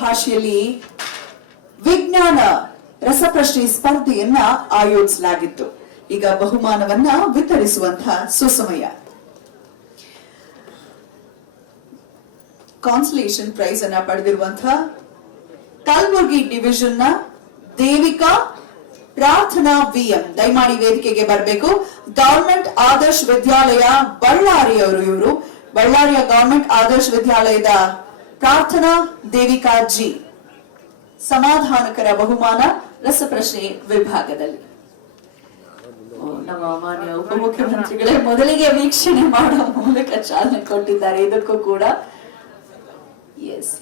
ಭಾಷೆಯಲ್ಲಿ ವಿಜ್ಞಾನ ರಸಪ್ರಶ್ನೆ ಸ್ಪರ್ಧೆಯನ್ನ ಆಯೋಜಿಸಲಾಗಿತ್ತು. ಈಗ ಬಹುಮಾನವನ್ನ ವಿತರಿಸುವಂತಹ ಸುಸಮಯ. ಕಾನ್ಸಲೇಷನ್ ಪ್ರೈಸ್ ಅನ್ನ ಪಡೆದಿರುವಂತಹ ಕಲಬುರಗಿ ಡಿವಿಷನ್ ನ ದೇವಿಕಾ ಪ್ರಾರ್ಥನಾ ವಿಎಂ ದಯಮಾಡಿ ವೇದಿಕೆಗೆ ಬರಬೇಕು. ಗವರ್ಮೆಂಟ್ ಆದರ್ಶ್ ವಿದ್ಯಾಲಯ ಬಳ್ಳಾರಿಯವರು. ಇವರು ಬಳ್ಳಾರಿಯ ಗವರ್ಮೆಂಟ್ ಆದರ್ಶ್ ವಿದ್ಯಾಲಯದ ಪ್ರಾರ್ಥನಾ ದೇವಿಕಾ ಜಿ. ಸಮಾಧಾನಕರ ಬಹುಮಾನ ರಸಪ್ರಶ್ನೆ ವಿಭಾಗದಲ್ಲಿ. ನಮ್ಮ ಮಾನ್ಯ ಉಪಮುಖ್ಯಮಂತ್ರಿಗಳೇ ಮೊದಲಿಗೆ ವೀಕ್ಷಣೆ ಮಾಡುವ ಮೂಲಕ ಚಾಲನೆ ಕೊಟ್ಟಿದ್ದಾರೆ. ಇದಕ್ಕೂ ಕೂಡ ಎಸ್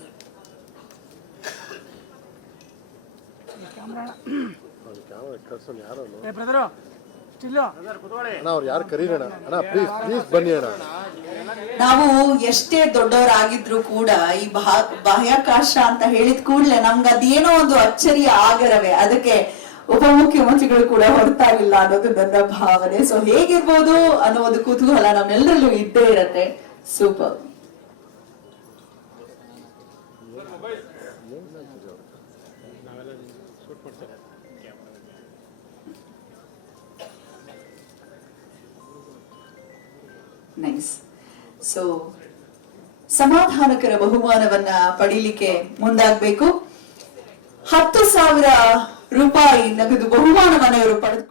ನಾವು ಎಷ್ಟೇ ದೊಡ್ಡವರಾಗಿದ್ರು ಕೂಡ ಈ ಬಾಹ್ಯಾಕಾಶ ಅಂತ ಹೇಳಿದ ಕೂಡಲೇ ನಮ್ಗೆ ಅದೇನೋ ಒಂದು ಅಚ್ಚರಿಯ ಆಗರವೇ. ಅದಕ್ಕೆ ಉಪಮುಖ್ಯಮಂತ್ರಿಗಳು ಕೂಡ ಹೊರತಾಗಿಲ್ಲ ಅನ್ನೋದು ನನ್ನ ಭಾವನೆ. ಸೊ ಹೇಗಿರ್ಬೋದು ಅನ್ನೋ ಒಂದು ಕುತೂಹಲ ನಮ್ಮೆಲ್ಲರಲ್ಲೂ ಇದ್ದೇ ಇರತ್ತೆ. ಸೂಪರ್. ನೈಸ್. ಸೊ ಸಮಾಧಾನಕರ ಬಹುಮಾನವನ್ನ ಪಡೀಲಿಕ್ಕೆ ಮುಂದಾಗಬೇಕು. 10,000 ರೂಪಾಯಿ ನಗದು ಬಹುಮಾನವನ್ನ ಇವರು ಪಡೆದುಕೊಂಡು